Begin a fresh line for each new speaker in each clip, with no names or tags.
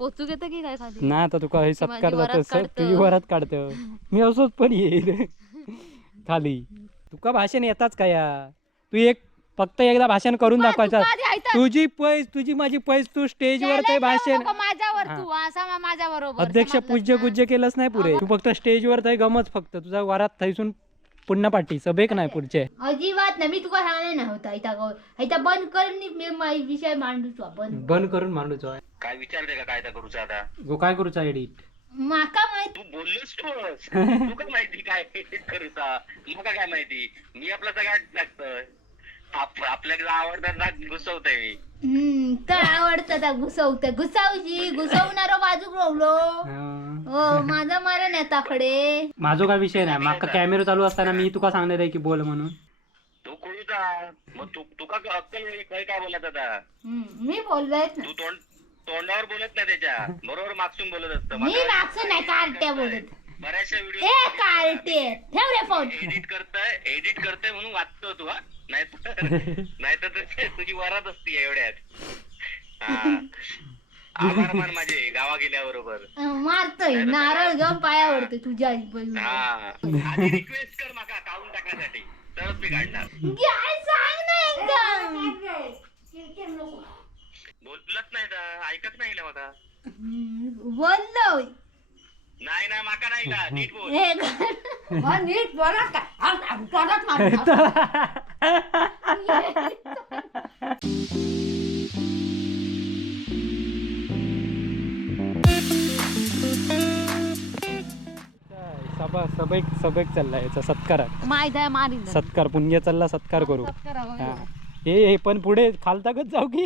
पोचू घेतं की काय खाली
ना आता तुका हे सत्कार
माझी
जात
वरात
तुझी वरात काढतो मी असोच पण येईल खाली. तुका भाषण येताच का या तू एक फक्त एकदा भाषण करून दाखवायचं. तुझी पैस तुझी माझी पैस तू स्टेजवर काही भाषण
माझ्यावर तू असा माझ्या बरोबर
अध्यक्ष पूज्य गुज्य केलंच नाही पुरे. तू फक्त स्टेजवर थंय गमच फक्त तुझा वरात थैसून पुन्हा पाठी सभेक नाही पुढचे
अजिबात नाही. मी तुका सांगले नव्हता इथं बंद कर विषय मांडूचो
बंद करून मांडूचो.
काय विचारते का काय त्या करूचा आता
गो काय करूचा एडिट
माका माहित
तू बोललोस तू काय माहिती काय करूचा तुला काय माहिती मी आपला सगळ्यात टाकतोय आपल्याकडे आवडतात ना घुसवतोय मी
तर आवडतं घुसवत घुसावची घुसवणारो बाजूक रोवलो हो माझा मारा नेताकडे
माझो काय विषय नाही माका कॅमेरा चालू असताना मी तुका सांगणार आहे की बोल म्हणून
तू कळूचा मग तुका अक्कल काय बोलत आता
मी बोललोय
तू तोंडावर बोलत नाही त्याच्या बरोबर मागसून बोलत असतं
मी मागसून नाही कार्ट्या बोलत
बऱ्याचशा
ए
व्हिडिओ
कार्टे ठेव रे फोन
एडिट करताय म्हणून वाचतो तू हा नाहीतर तुझी वरात असती एवढ्यात आभार मान माझे गावा गेल्याबरोबर
मारतोय नारळ घेऊन पायावरतोय तुझ्या
आधी रिक्वेस्ट कर माका काढून टाकण्यासाठी तरच मी काढणार बोलत नाही का ऐकत नाही ना मला
बोललोय
नाही ना माका नाही का नीट बोल
नीट बोला का
सभेक चाललाय सत्कार
माहित आहे मारीन
सत्कार पुण्य चालला सत्कार करू हे पण पुढे खालताकच जाऊ की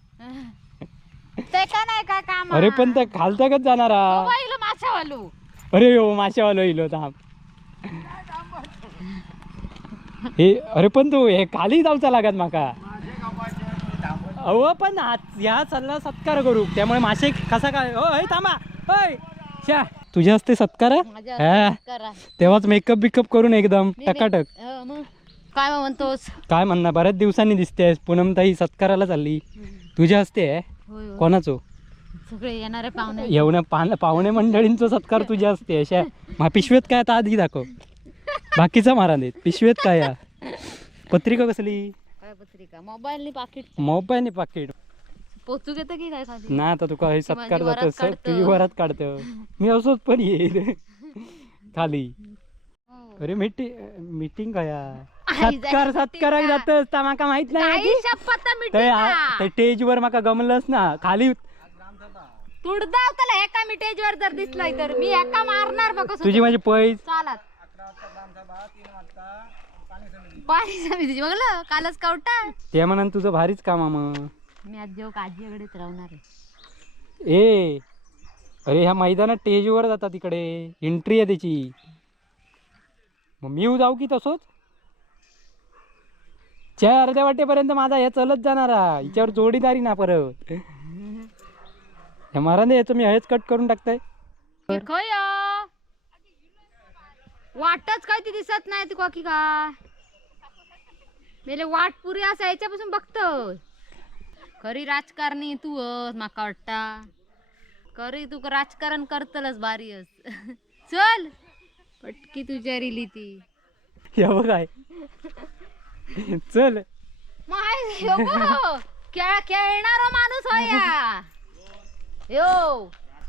ते का नाही का काम
अरे पण त्या खालताकच जाणार
माशावालू
अरे हो माशावालो इलो थांब हे अरे पण तू हे खाली जाऊचा लागत माका अहो पण ह्या चालला सत्कार करू त्यामुळे मासे कसा काय थांबा शा तुझ्या हस्ते सत्कार तेव्हाच मेकअप बिकअप करून एकदम टकाटक
काय म्हणतोस
काय म्हणणार बऱ्याच दिवसांनी दिसतेस पूनमताई सत्काराला चालली तुझ्या हस्ते आहे कोणाचो
सगळे येणारे पाहुणे
एवढ्या पाहुणे मंडळींचा सत्कार तुझ्या असते अशा पिशवेत काय आता आधी दाखव बाकीचा मारा देत पिशवेत काय या पत्रिका कसली
पत्रिका मोबाईल
पाकिट
पोचू घेतं की काय खाली
ना आता तुका हे सत्कार जात तुझी वरात काढतो मी असोच पण येईल खाली अरे मीटिंग काय सत्कार जात माका माहित नाही स्टेजवर माका गमलंच ना खाली
तुडदावतला एका मिटेजवर जर दिसलाय तर मी एका मारणार बघ
तुझी माझी पैस
चालत पाणी समितीची बघलं कालच कवटा
ते म्हणून तुझं भारीच काम मग
मी आज जेव्हा आजीकडेच राहणार आहे
अरे ह्या मैदानात स्टेजवर जातात तिकडे एंट्री आहे त्याची मग मी जाऊ की तसंच च्या अर्ध्या वाटेपर्यंत माझा हे चलत जाणार हिच्यावर जोडीदारी ना परत हे मारा दे याचं मी हेच कट करून टाकताय
खय वाटच काय ती दिसत नाही तू की काय मेले वाट पुरी असं याच्यापासून बघतो खरी राजकारणी तू माका वाटता खरी तू राजकारण करतलच भारी चल पटकी तुझ्या रिली ती
काय चल
खेळणारा माणूस होया यो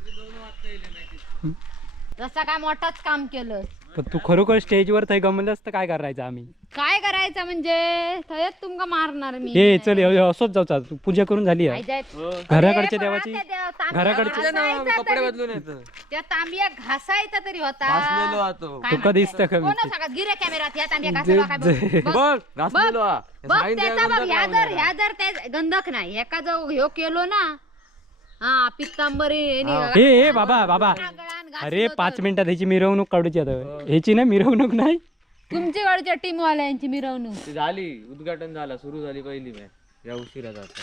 जसा काय मोठाच काम केलं
पण तू खरोखर स्टेजवर थंय गमलंस तर काय करायचं आम्ही
काय करायचं म्हणजे थयच तुमका मारणार मी
हे चल असंच जाऊचा तू पूजा करून झाली घराकडच्या देवाची घराकडचे
कपडे बदलून येतं
त्या तांबिया घासायचा तरी होता
तुका दिसतं का
गिरे कॅमेरात या तांबिया घासायला काय
बघ घासलेलो हा.
बघ त्याचा बघ ह्या जर ते गंधक नाही एका जो ह्यो केलो ना हा पित्तांबरी
हे बाबा अरे 5 मिनिटात ह्याची मिरवणूक काढूची आता ह्याची ना मिरवणूक नाही
तुमच्या गाडीच्या टीम वाल्यांची मिरवणूक
झाली उद्घाटन झाला सुरू झाली पहिली मॅच या उशिरा जाता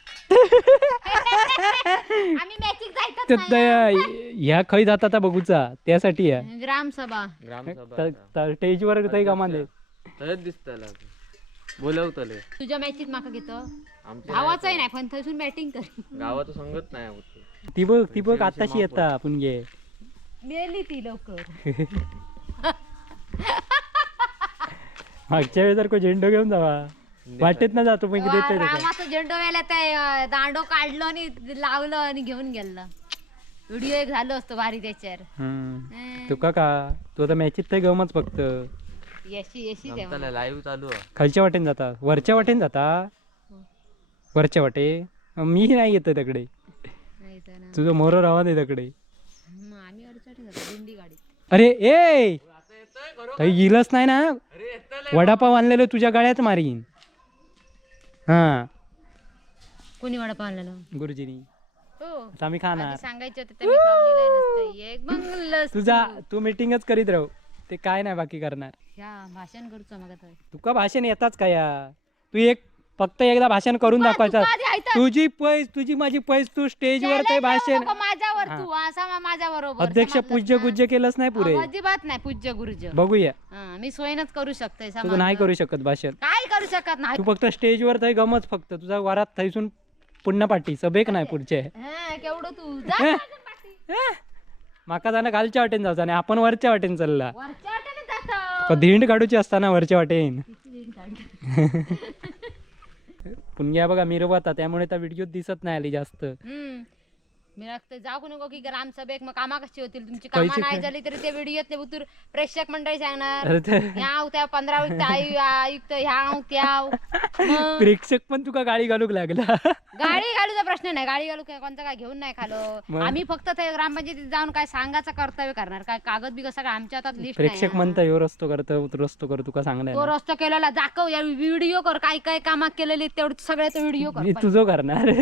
आम्ही मॅचिंग जायचं
ह्या खय जात आता बघूचा त्यासाठी
ग्रामसभा
स्टेजवर काही कामान
तयाच दिसताला बोलवतले
तुझ्या मॅचीत माका घेतो धावाचाही नाही पण थंसून बॅटिंग कर
गावात संगत नाही
ती बघ आताशी येता पुणगे.
मेली ती लवकर.
मागच्या वेळेस जर झेंडो घेऊन जावा वाटेत ना जातो पण देते
रामाचं झेंडो वेळेला ते दांडो काढलो आणि लावलं आणि घेऊन गेलं. व्हिडिओ एक झालो असतो भारी त्याच्यावर.
तुका का तू आता मॅचीत तर गमच फक्त
यशी
लाईव्ह चालू आहे.
खालच्या वाटेन जाता वरच्या वाटेन जाता वरच्या वाटे मी नाही येत तकडे तुझं मोर रावा नाही तकडे.
आम्ही अडचणी जातो दिंडी गाडी.
अरे ए काही गेलंच नाही ना वडापाव आणलेलं तुझ्या गळ्यात मारीन. हा
कोणी वडापाव आणलेला
गुरुजीनी
हो
आता आम्ही खाणार.
सांगायचं होतं ते मी खाऊन दिलंय नसतं. एक मग
तुझा तू मीटिंगच करीत राहू ते काय नाही बाकी करणार.
ह्या भाषण करूचं मग आता.
तुका भाषण येताच का या तू एक फक्त एकदा भाषण करून दाखवायचं. तुझी पैस तुझी माझी पैस तू स्टेजवर काही भाषण
माझ्यावर तू असा माझ्या बरोबर
अध्यक्ष पूज्य गुज्य केलंच नाही पुरे.
अजिबात नाही पूज्य गुरुज.
बघूया
मी स्वयंच करू शकते.
तू नाही करू शकत भाषण.
काय करू शकत नाही.
तू फक्त स्टेजवर थंय गमच फक्त तुझा वरात थैसून पुन्हा पाठी सभेक नाही पुढचे.
केवढं तू जा.
माका जाणं खालच्या वाटेन जायचं आणि आपण वरच्या वाटेन चालला.
वरच्या वाटेने जातो.
धिंड काढूची असताना वरच्या वाटेन. पुण्या बघा मिरवता त्यामुळे त्या व्हिडिओ दिसत नाही आली जास्त.
मी लागतं जाऊ नको की ग्रामसभेक मग कामा कशी होतील तुमची. कामा नाही झाली तरी ते व्हिडिओतले उतर प्रेक्षक मंडळी सांगणार ह्या त्या 15 आयुक्त ह्या त्या.
प्रेक्षक पण तुका गाडी घालूक लागला.
गाडी घालूचा प्रश्न नाही. गाडी घालू कोणता काय घेऊन नाही खालो. आम्ही फक्त ते ग्रामपंचायतीत जाऊन काय सांगायचं कर्तव्य करणार. काय कागद बिगद सगळं आमच्या हातात लिस्ट
प्रेक्षक म्हणता ह्यो रस्तो करतो रस्तो कर तुका सांगणार
तो रस्तो केलेला दाखव या व्हिडिओ कर काय काय कामा केलेली तेवढं सगळ्याचा व्हिडिओ कर.
मी तुझं करणार.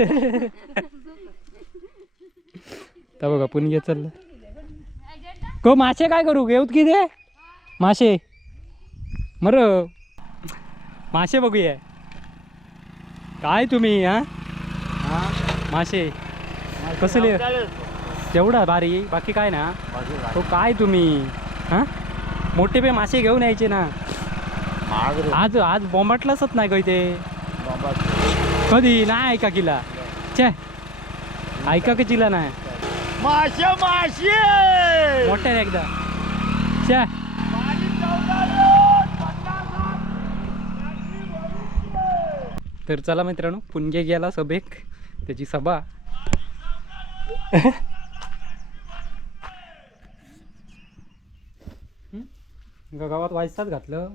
तर बघा पुण्य चाललं को मासे काय करू घेऊत की दे मासे मर मासे बघूया काय तुम्ही हा मासे कसले तेवढा भारी बाकी काय ना तो काय तुम्ही हा मोठे पे मासे घेऊन यायचे ना. आज आज बोंबाटलाच नाही काही ते कधी नाही ऐका किला चे ऐका की चिला नाही
मासे मासे
मोठ्या एकदा चे. तर चला मित्रांनो पुणगे गेला सभेक त्याची सभा. गावात वायसाच घातलं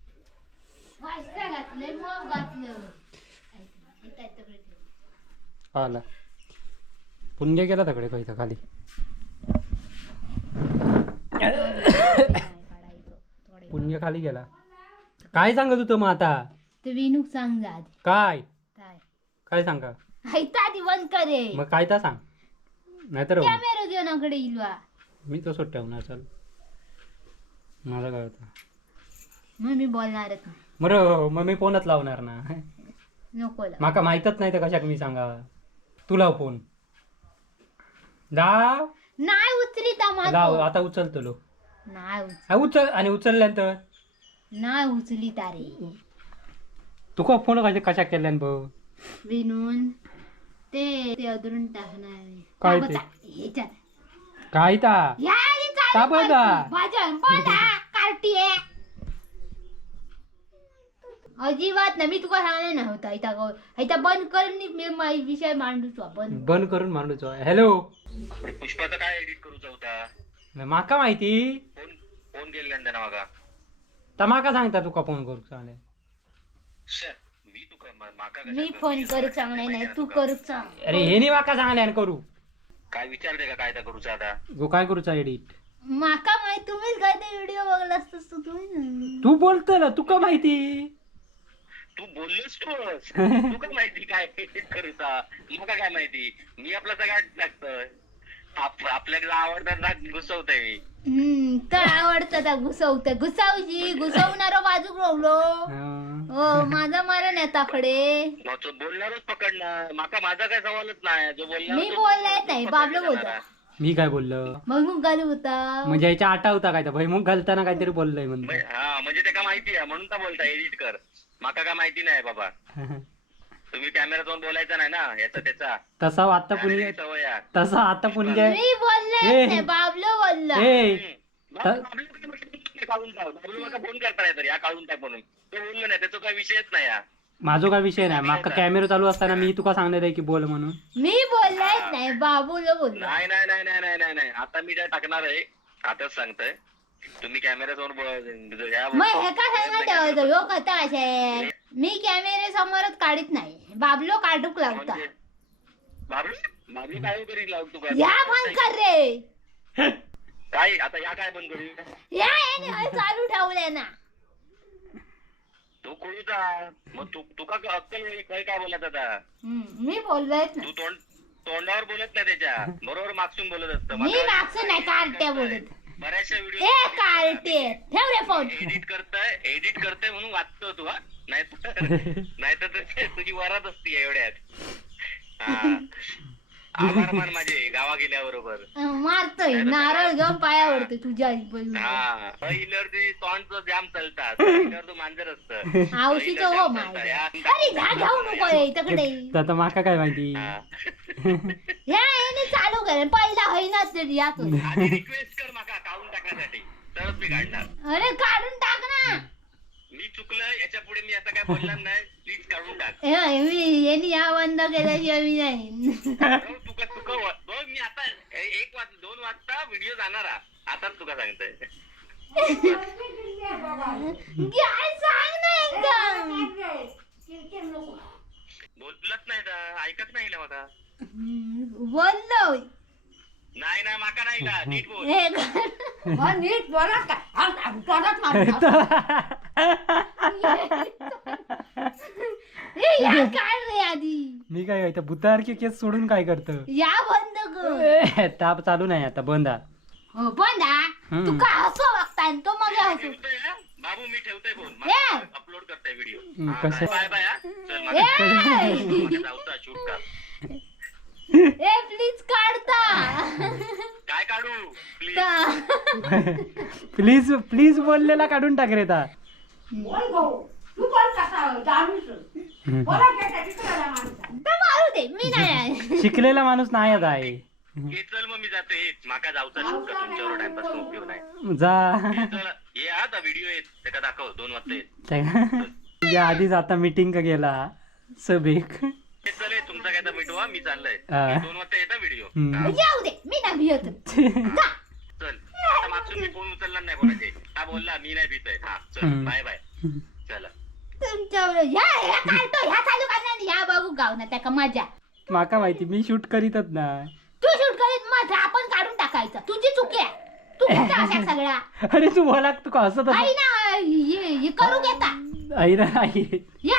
आला पुण्य गेला तकडे काही खाली. पुण्य खाली गेला. काय सांगत होतं मग आता
ते विनूक सांग जा आधी.
काय
काय
काय सांगा
हैता आधी बंद करे.
मग काय तर सांग नाहीतर
कॅमेरा घेऊन आकडे इलवा.
मी तसं ठेवणार चल माझा काय होता
मग मी बोलणारच नाही.
बरं मग मी फोनच लावणार ना.
नको लाव.
माका माहीतच नाही तर कशाक मी सांगा तू लाव फोन लाव
नाही उचलीत
लाव आता उचलतो लो
नाही
उचल आणि उचलल्यानंतर
नाही उचलीत अरे.
तुका फोन कशाक केल्यान भाऊ
विनून ते अधरून टाकणार.
काय ते?
ह्याच्यात
काय ता
ह्या आधी चालू
का
कर
बोलता?
तू. भाजन बोला कार्टी आहे. अजिबात नाही. मी तुका सांगणार नव्हता इथं बंद कर आणि विषय मांडूच आपण.
बंद करून मांडूचो. हॅलो
पुष्पाचं काय एडिट करूचा होता
माका माहिती
फोन फोन गेल्यानंतर ना माका
तर माका सांगता तुका फोन करू चालेल.
मी तुका माका
मी फोन करू सांगणार नाही तू करू सांग.
अरे हे नाही माका सांगल्यान करू
काय विचारते का काय तर करूचा आता
गो काय करूचा एडिट
माका माहिती तुम्हीच काय ते व्हिडिओ बघला असतस तुम्ही ना.
तू बोलतो ना तुका माहिती
तू बोललोस तुका माहिती काय एडिट करूचा माका काय माहिती मी आपला सगळ्यात लागतं आपल्याकडे आवडतात ना घुसवतोय मी
तर आवडतं घुसावची घुसवणारा बाजूक रोवलो. हो माझा मारा नेताकडे
बोलणारच पकडणार माका माझा काय सवालच नाही जो बोलणार
मी बोललाय नाही बाबलो बोलतो.
मी काय बोललो
मग घालू होता.
म्हणजे याच्या आटा होता काय तर भैमुख घालताना काहीतरी बोललोय म्हणतो.
हा म्हणजे ते का माहिती आहे म्हणून तर बोलता एडिट कर माका काय माहिती नाही बाबा तुम्ही कॅमेरा जाऊन बोलायचा नाही ना याचा त्याचा
तसा आता पुणे
शारीरिक सवय आहे.
तसा आता पुणे
मी बोलले
ए.
नाही बाबलो बोलला
ए
काढून टाक बाबू मला फोन करता नाही तरी हा काढून टाक म्हणून तो बोललो नाही त्याचा काही विषयच नाही हा.
माझो काय विषय नाही माका कॅमेरा चालू असताना मी तुका सांगणार आहे की बोल म्हणून.
मी बोललेच नाही बाबूला बोलला
नाही नाही नाही नाही नाही नाही नाही आता मी काय टाकणार आहे आताच सांगतोय तुम्ही कॅमेरा समोर
मग हे का सांगा ठेवायचं ह्यो कथा असेल मी कॅमेरे समोरच काढत नाही बाबलो काढूक लावता
म्हणजे बाबू बाबू काय करी लावतो का
या बंद कर रे
काय आता या काय बंद करू
या याने हे चालू ठेवलंय ना
तू कळूचा मग तुका अक्कल काय काय बोलत आता
मी बोललोच नाही
तू तोंडावर बोलत नाही त्याच्या बरोबर मागसून बोलत असतं
मी मागचं नाही कार्ट्या बोलत
बऱ्याचशा
ए
व्हिडिओ
कार्टे ठेव रे फोन
एडिट करताय म्हणून वाचतो तू हा नाहीतर तुझी वरात असती एवढ्यात हा आभार मान माझे गावा गेल्याबरोबर
मारतोय नारळ घेऊन पायावरतोय तुझ्या आईपासून.
हा पहिल्यावर तुझी तोंडचं जाम चालतात पहिल्यावर तू मांजर असतं
आवशीचं हो माय अरे जा घेऊ नको रे तिकडे
आता माका काय माहिती.
ह्या याने चालू कर पहिला होईनाच तरी यातून
रिक्वेस्ट कर माका काढून टाकण्यासाठी तरच मी काढणार
अरे काढून टाक ना
मी चुकलं याच्या पुढे मी असं काय बोलणार नाही प्लीज काढून टाक
मी यांनी या बंद केल्याशिवाय मी नाही
तुका बघ मी आता 2 वाजता व्हिडिओ जाणार आताच तुका सांगतोय
काय सांग ना एकदम
बोलत नाही का ऐकत नाही ना मला
बोललोय
नाही ना माका नाही का नीट बोल
नीट बोला काय रे आधी
मी काय काय भूतासारखे केस सोडून काय करत.
या बंद कर
ताप चालू नाही आता बंद हा.
हो बंद तू का हसो वागताय तो मग हसू
ठेवतोय हा? बाबू मी ठेवतोय फोन
ए!
अपलोड करतोय
हम्म,
व्हिडिओ
कसं?
बाय बाय हा. चल
ए!
माझ्या जाऊचा शूट कर
ए प्लीज काढता
काय काढू प्लीज
प्लीज प्लीज बोललेला काढून टाक रे ता.
तर मारू दे मी नाही
शिकलेला माणूस नाही आता आहे.
हे चल मग मी जातो हे माका जाऊचा शूट कर तुमच्यावर टाइमपास उपयोग नाही
जा
हे चल ये आता व्हिडिओ येत त्याका दाखव 2 वाजता येत
तुझ्या आधीच आता मीटिंग का गेला सबेक.
हे चल हे तुमचा काय तर मिटवा मी चाललोय
हा.
2 वाजता येता व्हिडिओ
हम्म.
जाऊ दे मी नाही भियत
चल आता मागसून मी फोन उचलणार नाही कोणाचे हा बोलला मी नाही भीतोय हा चल
हम्म.
बाय बाय चला
तुमच्यावर ह्या काढतो ह्या चालू करणार ह्या बघू गाव ना त्याका मजा
माका माहिती मी शूट करीतच नाही.
तू शूट करीत माझा आपण काढून टाकायचं तुझी चुकी आहे तू कुठं अशा सगळ्या
अरे तू बोला तू का हसत
आई ना हे करू घेता
आई ना आई
ये